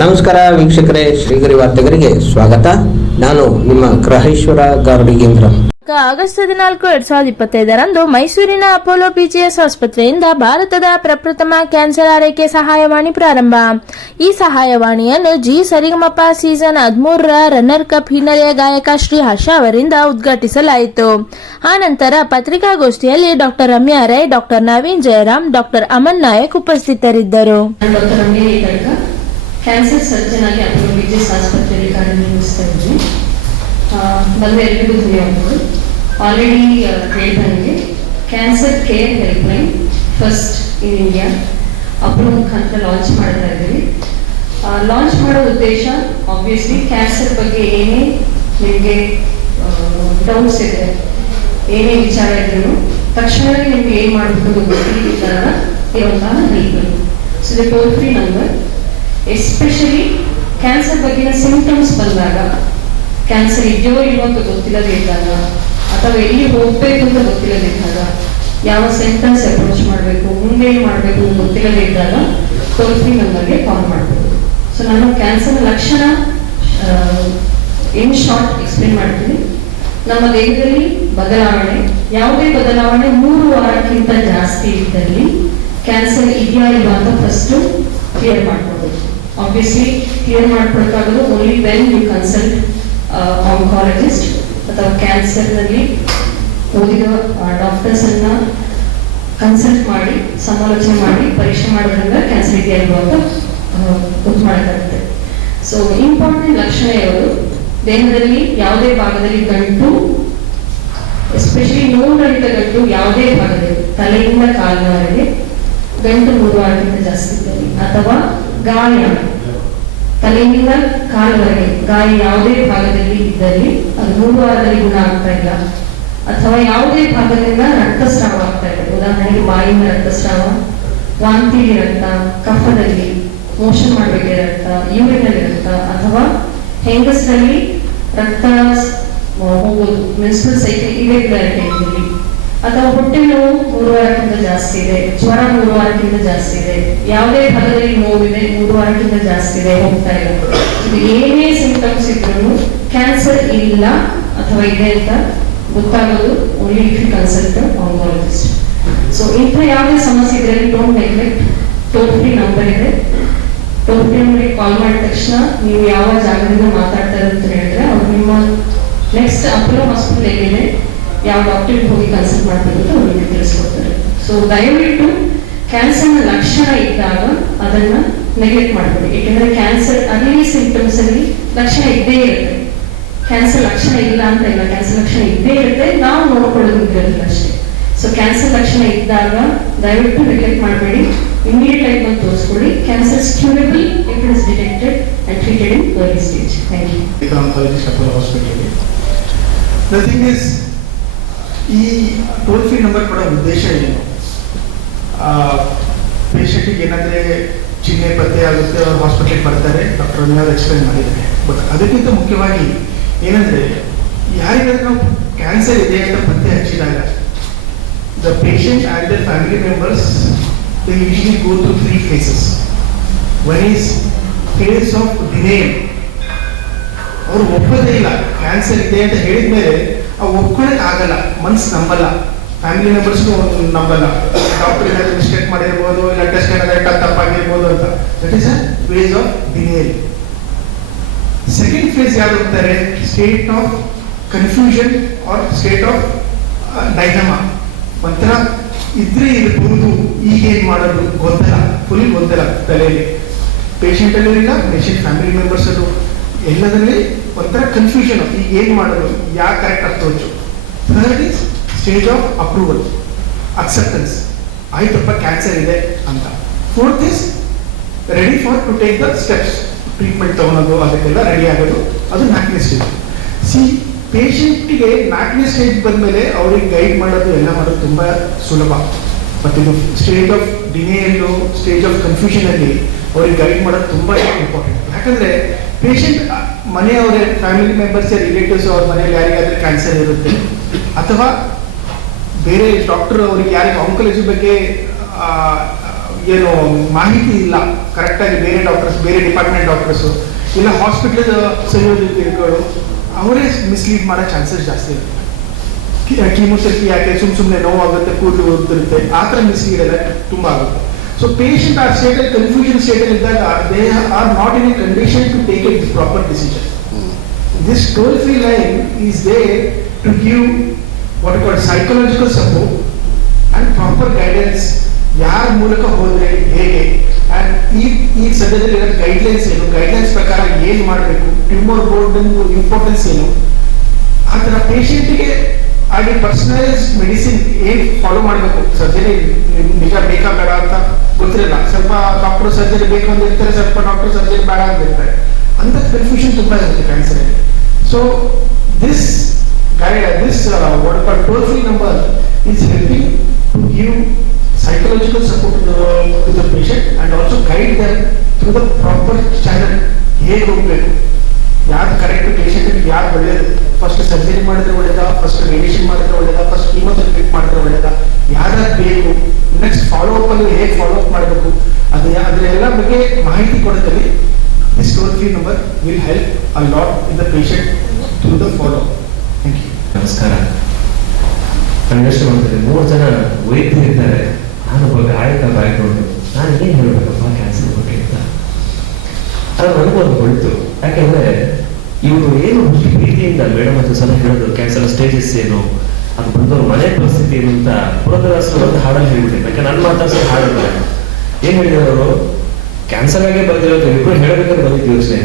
ನಮಸ್ಕಾರ ವೀಕ್ಷಕರೇ, ಶ್ರೀಗರಿ ವಾರ್ತೆಗರಿಗೆ ಸ್ವಾಗತ. ನಾನು ನಿಮ್ಮ ಗ್ರಹೇಶ್ವರ ಗಾರ್ಡಿಗೇಂದ್ರ ಆಗಸ್ಟ್ ಹದಿನಾಲ್ಕು, ಎರಡ್ ಸಾವಿರದ ಇಪ್ಪತ್ತೈದರಂದು ಮೈಸೂರಿನ ಅಪೋಲೋ ಪಿಜಿಎಸ್ ಆಸ್ಪತ್ರೆಯಿಂದ ಭಾರತದ ಪ್ರಪ್ರಥಮ ಕ್ಯಾನ್ಸರ್ ಆರೈಕೆ ಸಹಾಯವಾಣಿ ಪ್ರಾರಂಭ. ಈ ಸಹಾಯವಾಣಿಯನ್ನು ಜಿ ಸರಿಗಮಪ ಸೀಸನ್ ಹದಿಮೂರರ ರನ್ನರ್ ಕಪ್ ಹಿನ್ನೆಲೆಯ ಗಾಯಕ ಶ್ರೀ ಹರ್ಷ ಅವರಿಂದ ಉದ್ಘಾಟಿಸಲಾಯಿತು. ಆನಂತರ ಪತ್ರಿಕಾಗೋಷ್ಠಿಯಲ್ಲಿ doctor Ramya Rai doctor Naveen Jayaram doctor Aman Nayak ಉಪಸ್ಥಿತರಿದ್ದರು. ಕ್ಯಾನ್ಸರ್ ಸರ್ಜನ್ ಆಗಿ ಅಪೋಲೋ ಬಿಜಿಎಸ್ ಆಸ್ಪತ್ರೆಯಲ್ಲಿ ಕಾರ್ಯನಿರ್ವಹಿಸ್ತಾ ಆ, ಬಂದ ಎಲ್ರಿಗೂ ಧನ್ಯವಾದಗಳು ಆಲ್ರೆಡಿ ಹೇಳಿದಂಗೆ cancer care helpline first in India Apollo ಮುಖಾಂತರ ಲಾಂಚ್ ಮಾಡ್ತಾ ಇದ್ದೀವಿ. ಲಾಂಚ್ ಮಾಡೋ ಉದ್ದೇಶ ಆಬ್ವಿಯಸ್ಲಿ ಕ್ಯಾನ್ಸರ್ ಬಗ್ಗೆ ಏನೇ ನಿಮಗೆ ಡೌಟ್ಸ್ ಇದೆ ಏನೇ ವಿಚಾರ ಇದ್ರೂ ತಕ್ಷಣವೇ ನಿಮ್ಗೆ ಏನು ಮಾಡಬೇಕು ಗೊತ್ತಿಲ್ಲ ಇರುವಂತಹ help so the toll free number especially cancer ಬಗ್ಗಿನ symptoms ಬಂದಾಗ ಕ್ಯಾನ್ಸರ್ ಇದೆಯೋ ಇಲ್ವೋ ಅಂತ ಗೊತ್ತಿಲ್ಲದೆ ಇದ್ದಾಗ, ಅಥವಾ ಎಲ್ಲಿ ಹೋಗ್ಬೇಕು ಅಂತ ಗೊತ್ತಿಲ್ಲದಿದ್ದಾಗ ಯಾವ ಸೆಂಟೆನ್ಸ್ ಅಪ್ರೋಚ್ ಮಾಡಬೇಕು, ಮುಂದೆ ಏನು ಮಾಡಬೇಕು ಗೊತ್ತಿಲ್ಲದೆ ಇದ್ದಾಗ ಟೋಲ್ ಫ್ರೀ ನಂಬರ್ಗೆ ಕಾಲ್ ಮಾಡಬೇಕು ಸೊ ನಾನು ಕ್ಯಾನ್ಸರ್ ಲಕ್ಷಣ ಇನ್ ಶಾರ್ಟ್ ಎಕ್ಸ್ಪ್ಲೇನ್ ಮಾಡ್ತೀನಿ. ನಮ್ಮ ದೇಹದಲ್ಲಿ ಬದಲಾವಣೆ, ಯಾವುದೇ ಬದಲಾವಣೆ ಮೂರು ವಾರಕ್ಕಿಂತ ಜಾಸ್ತಿ ಇದ್ದಲ್ಲಿ ಕ್ಯಾನ್ಸರ್ ಇದೆಯಾ ಇಲ್ವಾ ಅಂತ ಫಸ್ಟು ಕ್ಲಿಯರ್ ಮಾಡ್ಕೋಬೇಕು obviously clear ಮಾಡ್ಕೊಳಕ್ಕಾಗೋದು only when you consult oncologist ಅಥವಾ ಕ್ಯಾನ್ಸರ್ನಲ್ಲಿ ಓದಿದ ಡಾಕ್ಟರ್ಸ್ ಅನ್ನ ಕನ್ಸಲ್ಟ್ ಮಾಡಿ, ಸಮಾಲೋಚನೆ ಮಾಡಿ, ಪರೀಕ್ಷೆ ಮಾಡೋದ್ರಿಂದ ಕ್ಯಾನ್ಸರ್ ಇದೆಯಾ ಇಲ್ವಾ ಅಂತ ಗೊತ್ತು ಮಾಡೋಕ್ಕಾಗುತ್ತೆ ಸೊ ಇಂಪಾರ್ಟೆಂಟ್ ಲಕ್ಷಣ ಯಾವುದು? ದೇಹದಲ್ಲಿ ಯಾವುದೇ ಭಾಗದಲ್ಲಿ ಗಂಟು ಎಸ್ಪೆಷಲಿ ನೋವುರಹಿತ ಗಂಟು ಯಾವುದೇ ಭಾಗದಲ್ಲಿ, ತಲೆಯಿಂದ ಕಾಲಿನವರೆಗೆ ಗಂಟು ಮೂರು ಜಾಸ್ತಿ ಇದ್ದಲ್ಲಿ. ಅಥವಾ ಗಾಯ ತಲೆಯಿಂದ ಕಾಲವರೆಗೆ ಗಾಯ ಯಾವುದೇ ಭಾಗದಲ್ಲಿ ಇದ್ದಲ್ಲಿ ಅದು ಮೂರು ಗುಣ ಆಗ್ತಾ ಇಲ್ಲ. ಅಥವಾ ಯಾವುದೇ ಭಾಗದಿಂದ ರಕ್ತಸ್ರಾವ ಆಗ್ತಾ ಇದೆ. ಉದಾಹರಣೆಗೆ ಬಾಯಿಂದ ರಕ್ತಸ್ರಾವ ವಾಂತಿಲಿ ರಕ್ತ, ಕಫದಲ್ಲಿ, ಮೋಷನ್ ಮಾಡಬೇಕೆ ರಕ್ತ, ಯೂರಿನಲ್ಲಿ ರಕ್ತ, ಅಥವಾ ಹೆಂಗಸ್ನಲ್ಲಿ ರಕ್ತ ಹೋಗೋದು ಮೆನ್ಸ್ಟ್ರಲ್ ಸೈಕಲ್ ಇರೆಗ್ಯುಲಾರಿಟಿ ಅಥವಾ ಹೊಟ್ಟೆ ನೋವು ಮೂರು ವಾರಕ್ಕಿಂತ ಜಾಸ್ತಿ ಇದೆ, ಜ್ವರ ಮೂರು ವಾರಕ್ಕಿಂತ ಜಾಸ್ತಿ ಇದೆ, ಯಾವುದೇ ಭಾಗದಲ್ಲಿ ನೋವಿದೆ ಮೂರು ವಾರಕ್ಕಿಂತ ಜಾಸ್ತಿ ಇದೆ ಹೋಗ್ತಾ ಇಲ್ಲ ಇದು ಏನೇ ಸಿಂಪ್ಟಮ್ಸ್ ಇದ್ರೂ ಕ್ಯಾನ್ಸರ್ ಇಲ್ಲ ಅಥವಾ ಇದೆ ಅಂತ ಗೊತ್ತಾಗೋದು only if you consult oncologist so ಇಂಥ ಯಾವುದೇ ಸಮಸ್ಯೆ ಇದ್ರಲ್ಲಿ don't neglect toll free number ಇದೆ. ಟೋಲ್ ಫ್ರೀ ನಂಬರ್ಗೆ ಕಾಲ್ ಮಾಡಿದ ತಕ್ಷಣ ನೀವು ಯಾವ ಜಾಗದಿಂದ ಮಾತಾಡ್ತಾ ಇರೋದು ಅಂತ ಹೇಳಿದ್ರೆ ಅವ್ರು ನಿಮ್ಮ ನೆಕ್ಸ್ಟ್ ಅಪೋಲೋ ಹಾಸ್ಪಿಟಲ್ ಎಲ್ಲಿದೆ? ಯಾವ ಡಾಕ್ಟರ್ ಹೋಗಿ ಕನ್ಸಲ್ಟ್ ಮಾಡಬೇಕು ಅಂತ ಅವ್ರಿಗೆ ತಿಳಿಸ್ಕೊಡ್ತಾರೆ. ಸೊ ದಯವಿಟ್ಟು ಕ್ಯಾನ್ಸರ್ನ ಲಕ್ಷಣ ಇದ್ದಾಗ ಅದನ್ನ ನೆಗ್ಲೆಕ್ಟ್ ಮಾಡಬೇಡಿ ಯಾಕೆಂದ್ರೆ ಕ್ಯಾನ್ಸರ್ ಅದೇ ಸಿಂಪ್ಟಮ್ಸ್ ಅಲ್ಲಿ ಲಕ್ಷಣ ಇದ್ದೇ ಇರುತ್ತೆ. ಕ್ಯಾನ್ಸರ್ ಲಕ್ಷಣ ಇಲ್ಲ ಅಂತ ಇಲ್ಲ. ಕ್ಯಾನ್ಸರ್ ಲಕ್ಷಣ ಇದ್ದೇ ಇರುತ್ತೆ. ನಾವು ನೋಡ್ಕೊಳ್ಳೋದು ಅಷ್ಟೇ. ಸೊ ಕ್ಯಾನ್ಸರ್ ಲಕ್ಷಣ ಇದ್ದಾಗ ದಯವಿಟ್ಟು ನೆಗ್ಲೆಕ್ಟ್ ಮಾಡಬೇಡಿ. ಇಮಿಡಿಯೇಟ್ ಆಗಿ ಬಂದು ತೋರಿಸ್ಕೊಳ್ಳಿ. Cancer curable if it is detected and treated in early stage thank you is, ಈ ಟೋಲ್ ಫ್ರೀ ನಂಬರ್ ಕೊಡೋ ಉದ್ದೇಶ ಏನು? ಪೇಷಂಟಿಗೆ ಏನಾದರೆ ಚಿಹ್ನೆ ಪತ್ತೆ ಆಗುತ್ತೆ, ಅವ್ರು ಹಾಸ್ಪಿಟ್ಲಿಗೆ ಬರ್ತಾರೆ ಡಾಕ್ಟರ್ ರಮ್ಯಾವ್ ಎಕ್ಸ್ಪ್ಲೈನ್ ಮಾಡಿದ್ದಾರೆ ಬಟ್ ಅದಕ್ಕಿಂತ ಮುಖ್ಯವಾಗಿ ಏನಂದರೆ, ಯಾರಿಗಾದ್ರೂ ನಾವು ಕ್ಯಾನ್ಸರ್ ಇದೆ ಅಂತ ಪತ್ತೆ ಹಚ್ಚಿದಾಗ the patient and the family members they usually go to three phases one is phase of denial ಅವ್ರು ಒಪ್ಪದೇ ಇಲ್ಲ ಕ್ಯಾನ್ಸರ್ ಇದೆ ಅಂತ ಹೇಳಿದ ಮೇಲೆ ಒಪ್ಕೊಳಕ್ ಆಗಲ್ಲ, ಮನ್ಸು ನಂಬಲ್ಲ. ಫ್ಯಾಮಿಲಿ ಮೆಂಬರ್ಸ್ ನಂಬಲ್ಲ. ಡಾಕ್ಟರ್ ಏನಾದ್ರು ಮಿಸ್ಟೇಕ್ ಮಾಡಿರ್ಬೋದು, ಇಲ್ಲ ಟೆಸ್ಟ್ ಏನಾದ್ರು ತಪ್ಪಾಗಿರ್ಬೋದು ಅಂತ. That is a phase of denial second phase ಯಾವ್ದು ಅಂತಾರೆ? State of confusion or state of dilemma ಒಂಥರ ಇದ್ರೆ ಇರಬಹುದು ಈಗೇನ್ ಮಾಡೋದು? ಗೊಂದಲ. ಫುಲ್ ಗೊಂದಲ ತಲೆಯಲ್ಲಿ. ಪೇಷಂಟ್ ಅಲ್ಲೂ ಇಲ್ಲ ಪೇಷಂಟ್ ಫ್ಯಾಮಿಲಿ ಮೆಂಬರ್ಸ್ ಅಲ್ಲೂ ಎಲ್ಲದರಲ್ಲಿ ಒಂಥರ ಕನ್ಫ್ಯೂಷನ್ ಈಗ ಏನು ಮಾಡೋದು ಯಾವ correct approach third is stage of approval acceptance ಆಯ್ತಪ್ಪ ಕ್ಯಾನ್ಸರ್ ಇದೆ ಅಂತ. Fourth is ready for to take the steps treatment ತಗೊಳೋದು, ಅದಕ್ಕೆಲ್ಲ ರೆಡಿ ಆಗೋದು, ಅದು ನಾಲ್ಕನೇ ಸ್ಟೇಜ್ ಸಿ ಪೇಷಂಟ್ಗೆ ನಾಲ್ಕನೇ ಸ್ಟೇಜ್ ಬಂದಮೇಲೆ ಅವ್ರಿಗೆ ಗೈಡ್ ಮಾಡೋದು, ಎಲ್ಲ ಮಾಡೋದು ತುಂಬ ಸುಲಭ. ಮತ್ತು ಸ್ಟೇಜ್ ಆಫ್ ಡಿನೇಯಲ್ಲು ಸ್ಟೇಜ್ ಆಫ್ ಕನ್ಫ್ಯೂಷನಲ್ಲಿ ಅವ್ರಿಗೆ ಗೈಡ್ ಮಾಡೋದು ತುಂಬ ಇಂಪಾರ್ಟೆಂಟ್ ಯಾಕಂದರೆ ಪೇಷಂಟ್ ಮನೆಯವರೇ ಫ್ಯಾಮಿಲಿ ಮೆಂಬರ್ಸ್ ರಿಲೇಟಿವ್ಸ್ ಅವ್ರ ಮನೆಯಲ್ಲಿ ಯಾರಿಗಾದ್ರೂ ಕ್ಯಾನ್ಸರ್ ಇರುತ್ತೆ, ಅಥವಾ ಬೇರೆ ಡಾಕ್ಟರ್ ಅವ್ರಿಗೆ ಯಾರಿಗೆ ಆಂಕಾಲಜಿ ಬಗ್ಗೆ ಏನು ಮಾಹಿತಿ ಇಲ್ಲ ಕರೆಕ್ಟಾಗಿ ಬೇರೆ ಡಾಕ್ಟರ್ಸ್ ಬೇರೆ ಡಿಪಾರ್ಟ್ಮೆಂಟ್ ಡಾಕ್ಟರ್ಸು ಇಲ್ಲ ಹಾಸ್ಪಿಟಲ್ ಸಂಯೋಜಕರು ಅವರೇ ಮಿಸ್ಲೀಡ್ ಮಾಡೋ ಚಾನ್ಸಸ್ ಜಾಸ್ತಿ ಇರುತ್ತೆ. ಕೀಮೋಥೆರಪಿ ಯಾಕೆ ಸುಮ್ ಸುಮ್ಮನೆ ನೋವಾಗುತ್ತೆ, ಕೂದಲು ಓದ್ತಿರುತ್ತೆ ಆ ಥರ ಮಿಸ್ಲೀಡ್ ಎಲ್ಲ ತುಂಬ ಆಗುತ್ತೆ. ಸೊ ಪೇಷಂಟ್ ಆ ಸ್ಟೇಟಲ್ಲಿ ಕನ್ಫ್ಯೂಷನ್ ಸ್ಟೇಟಲ್ಲಿ ಇದ್ದಾಗ they are not in a condition to take a proper decision this toll free line is there to give what you call psychological support and proper guidance. ಯಾರ ಮೂಲಕ ಹೋದ್ರೆ ಹೇಗೆ ಅಂಡ್ ಈ ಈ ಸದ್ಯದಲ್ಲಿ ಗೈಡ್ಲೈನ್ಸ್ ಏನು ಗೈಡ್ಲೈನ್ಸ್ ಪ್ರಕಾರ ಏನು ಮಾಡಬೇಕು ಟ್ಯೂಮರ್ ಬೋರ್ಡ್ ಇಂಪಾರ್ಟೆನ್ಸ್ ಏನು ಆ ಥರ ಪೇಷಂಟ್ಗೆ ಆಗಿ ಪರ್ಸನಲೈಸ್ ಮೆಡಿಸಿನ್ ಏನು ಫಾಲೋ ಮಾಡಬೇಕು ಸರ್ಜರಿ ನಿಜ ಬೇಕಾ ಬೇಡ ಅಂತ ಗೊತ್ತಿರಲ್ಲ. ಸ್ವಲ್ಪ ಡಾಕ್ಟರ್ ಸರ್ಜರಿ ಬೇಕು ಅಂದಿರ್ತಾರೆ ಸ್ವಲ್ಪ ಡಾಕ್ಟರ್ ಸರ್ಜರಿ ಬೇಡ ಅಂತ ಇರ್ತಾರೆ ಅಂತ ಕನ್ಫ್ಯೂಷನ್ ತುಂಬಾ ಇರುತ್ತೆ cancer so this guide this what call toll free number is helping to give psychological support to the, to the patient and also guide them through the proper channel ಹೇಗೆ ಹೋಗ್ಬೇಕು. ಯಾವ್ದು correct patient ಯಾವ್ದು ಒಳ್ಳೇದು. First surgery ಮಾಡಿದ್ರೆ ಒಳ್ಳೇದಾ? First radiation ಮಾಡಿದ್ರೆ ಒಳ್ಳೇದ first chemotherapy ಮಾಡಿದ್ರೆ ಒಳ್ಳೇದ ಯಾವ್ದಾದ್ರು ಬೇಕು ನೆಕ್ಸ್ಟ್ ಫಾಲೋ ಅಪ್ ಅಲ್ಲಿ ಹೇಗೆ ಫಾಲೋ ಅಪ್ ಮಾಡಬೇಕು ಅದು ಯಾ- ಅದರೆಲ್ಲ ಬಗ್ಗೆ ಮಾಹಿತಿ ಕೊಡೋದ್ರಲ್ಲಿ this number will help a lot in the patient through the follow thank you ನಮಸ್ಕಾರ. ನಾನು ಯೋಚನೆ ಮಾಡ್ತಾರೆ ಮೂರು ಜನ ವೈದ್ಯರಿದ್ದಾರೆ ನಾನೊಬ್ಬ ಗಾಯಕ ಬ್ಯಾಕ್ಗ್ರೌಂಡ್ ನಾನು ಏನು ಹೇಳಬೇಕಪ್ಪ ಕ್ಯಾನ್ಸರ್ ಬಗ್ಗೆ ಅಂತ. ಅದು ನನಗೊಂದು ಹೊಳಿತು ಯಾಕೆಂದ್ರೆ ಇವರು ಏನು ಪ್ರೀತಿಯಿಂದ ಮೇಡಮ್ ಹತ್ರ ಸಲ ಹೇಳೋದು ಕ್ಯಾನ್ಸರ್ ಸ್ಟೇಜಸ್ ಏನು, ಅದು ಬಂದವ್ರ ಮನೆ ಪರಿಸ್ಥಿತಿ ಏನು ಅಂತ ಪುರದರಾಸರು ಒಂದು ಹಾಡಲ್ಲಿ ಹೇಳ್ಬಿಟ್ಟಿದ್ದೆ ಯಾಕೆ ನನ್ನ ಮಾತಾಡ್ಸೋ ಹಾಡಲ್ಲ. ಏನ್ ಹೇಳಿದ್ರು ಅವರು? ಕ್ಯಾನ್ಸರ್ ಆಗಿ ಬಂದಿರೋದು ಇಬ್ಬರು ಹೇಳಬೇಕಾದ್ರೆ ಬಂದಿದ್ದು ಯೋಚನೆ.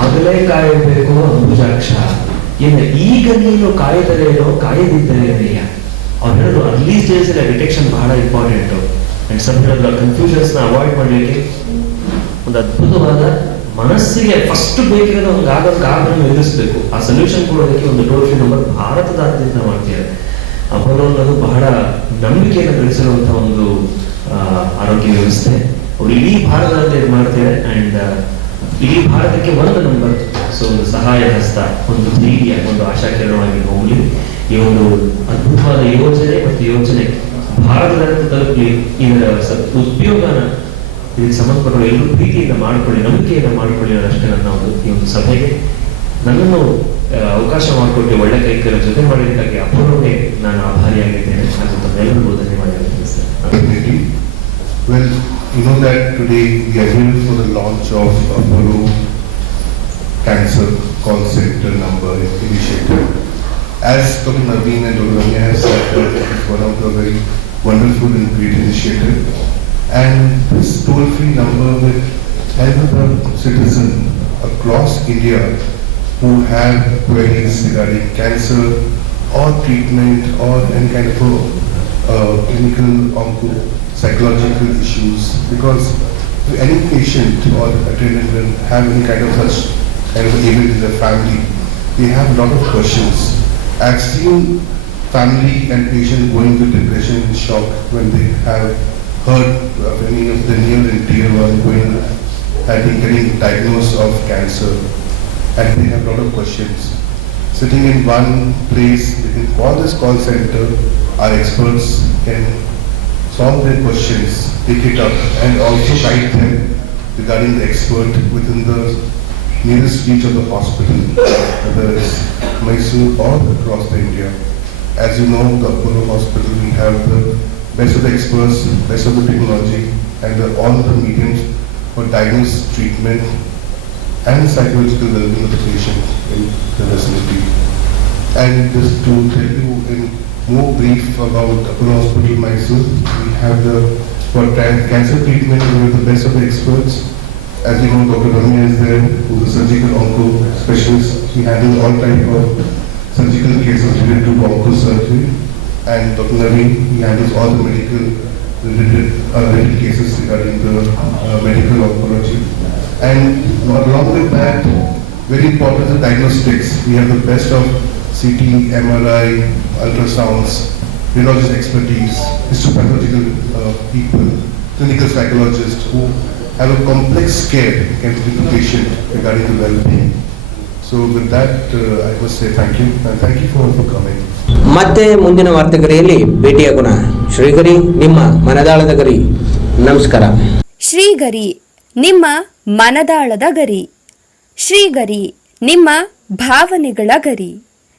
ಆಗಲೇ ಕಾಯಬೇಕು ಅಂಬುಜಾಕ್ಷ ಇನ್ನು ಈಗ ನೀನು ಕಾಯ್ದರೇನೋ ಕಾಯದಿದ್ದರೇನಯ್ಯ ಅವ್ರು ಹೇಳಿದ್ರು ಅರ್ಲಿ ಸ್ಟೇಜ್ ಡಿಟೆಕ್ಷನ್ ಬಹಳ ಇಂಪಾರ್ಟೆಂಟ್ ಅಂಡ್ ಸ್ವಲ್ಪ ಹೇಳಿದ್ರು ಕನ್ಫ್ಯೂಷನ್ಸ್ನ ಅವಾಯ್ಡ್ ಮಾಡಲಿಕ್ಕೆ ಒಂದು ಅದ್ಭುತವಾದ ಮನಸ್ಸಿಗೆ ಫಸ್ಟ್ ಬೇಕಿರೋದು ಒಂದು ಆಗ ಕಾರಣ ಎದುರಿಸಬೇಕು. ಆ ಸೊಲ್ಯೂಷನ್ ಕೊಡೋದಕ್ಕೆ ಒಂದು ಟೋಲ್ ಫ್ರೀ ನಂಬರ್ ಭಾರತದಾದ್ಯಂತ ಮಾಡ್ತಿದ್ದಾರೆ. ಅಪೋಲೋ ಅನ್ನೋದು ಬಹಳ ನಂಬಿಕೆಯನ್ನು ಗಳಿಸಿರುವಂತಹ ಒಂದು ಆರೋಗ್ಯ ವ್ಯವಸ್ಥೆ. ಇಡೀ ಭಾರತದಲ್ಲಿ ಮಾಡ್ತೇವೆ ಅಂಡ್ ಇಡೀ ಭಾರತಕ್ಕೆ ಒಂದು ನಂಬರ್ ಸೊ ಒಂದು ಸಹಾಯ, ಹಸ್ತ, ಒಂದು ಧೈರ್ಯ ಒಂದು ಆಶಾ ಕಿರಣವಾಗಿ ಹೋಗಲಿ. ಈ ಒಂದು ಅದ್ಭುತವಾದ ಯೋಜನೆ ಮತ್ತು ಯೋಜನೆ ಭಾರತದಾದ್ಯಂತ ತಲುಪಲಿ. ಇದರ ಉದ್ಯೋಗನ ಇದಕ್ಕೆ ಸಂಬಂಧಪಟ್ಟ ಎಲ್ಲರೂ ಪ್ರೀತಿಯಿಂದ ಮಾಡಿಕೊಳ್ಳಿ, ನಂಬಿಕೆಯಿಂದ ಮಾಡಿಕೊಳ್ಳಿ ಅಷ್ಟೇ ನನ್ನ ಒಂದು ಈ ಒಂದು ಸಭೆಗೆ ನನ್ನನ್ನು ಅವಕಾಶ ಮಾಡಿಕೊಟ್ಟು ಒಳ್ಳೆ ಕೈಕರ ಜೊತೆ ಮಾಡಿದ್ದಕ್ಕಾಗಿ ಅಪೂರ್ವೇ ನಾನು ಆಭಾರಿಯಾಗಿದ್ದೇನೆ. ಹಾಗೂ ತಮ್ಮೆಲ್ಲರಿಗೂ ಧನ್ಯವಾದಗಳು sir. Well, you know that today we are here for the launch of Apollo Cancer Call Center Number Initiative. As Dr. Naveen and Dr. Ramya have said, it is one of the very wonderful and great initiative. And this toll-free number will help the citizen across India who have queries regarding cancer or treatment or any kind of a uh, clinical onco psychological issues because any patient or attendant will have any kind of such kind of event in their family, they have a lot of questions. I've seen family and patient going to depression and shock when they have heard of any of the near and dear one going having getting diagnosed of cancer and they have a lot of questions. Sitting in one place, call this call center, our experts can solve their questions, pick it up, and also guide them regarding the expert within the nearest reach of the hospital, whether it's Mysore or across the India. As you know, the Apollo Hospital, we have the best of the experts, best of the technology, and the, all the mediums for diagnosis, treatment, and psychological well-being of the patient in the vicinity. And just to tell you in more brief about Apollo Hospital Mysore, we have the, for cancer treatment, we have the best of the experts. As you know, Dr. Ramya is there, who is a surgical onco specialist. He handles all type of surgical cases related to onco surgery. And Dr. Naveen, he handles all the medical related, uh, related cases regarding the uh, medical oncology. And along with that, very important is the diagnostics. We have the best of CT, MRI, ultrasounds, radiologist expertise, histopathological uh, people, clinical psychologists who have a complex care can treat the patient regarding the well-being. So with that, uh, I must say thank you and thank you for, for coming. ಮತ್ತೆ ಮುಂದಿನ ವಾರ್ತೆಗರಿಯಲ್ಲಿ ಭೇಟಿಯಾಗೋಣ ಶ್ರೀಗರಿ ನಿಮ್ಮ ಮನದಾಳದ ಗರಿ ನಮಸ್ಕಾರ ಶ್ರೀಗರಿ ನಿಮ್ಮ ಮನದಾಳದ ಗರಿ ಶ್ರೀಗರಿ ನಿಮ್ಮ ಭಾವನೆಗಳ ಗರಿ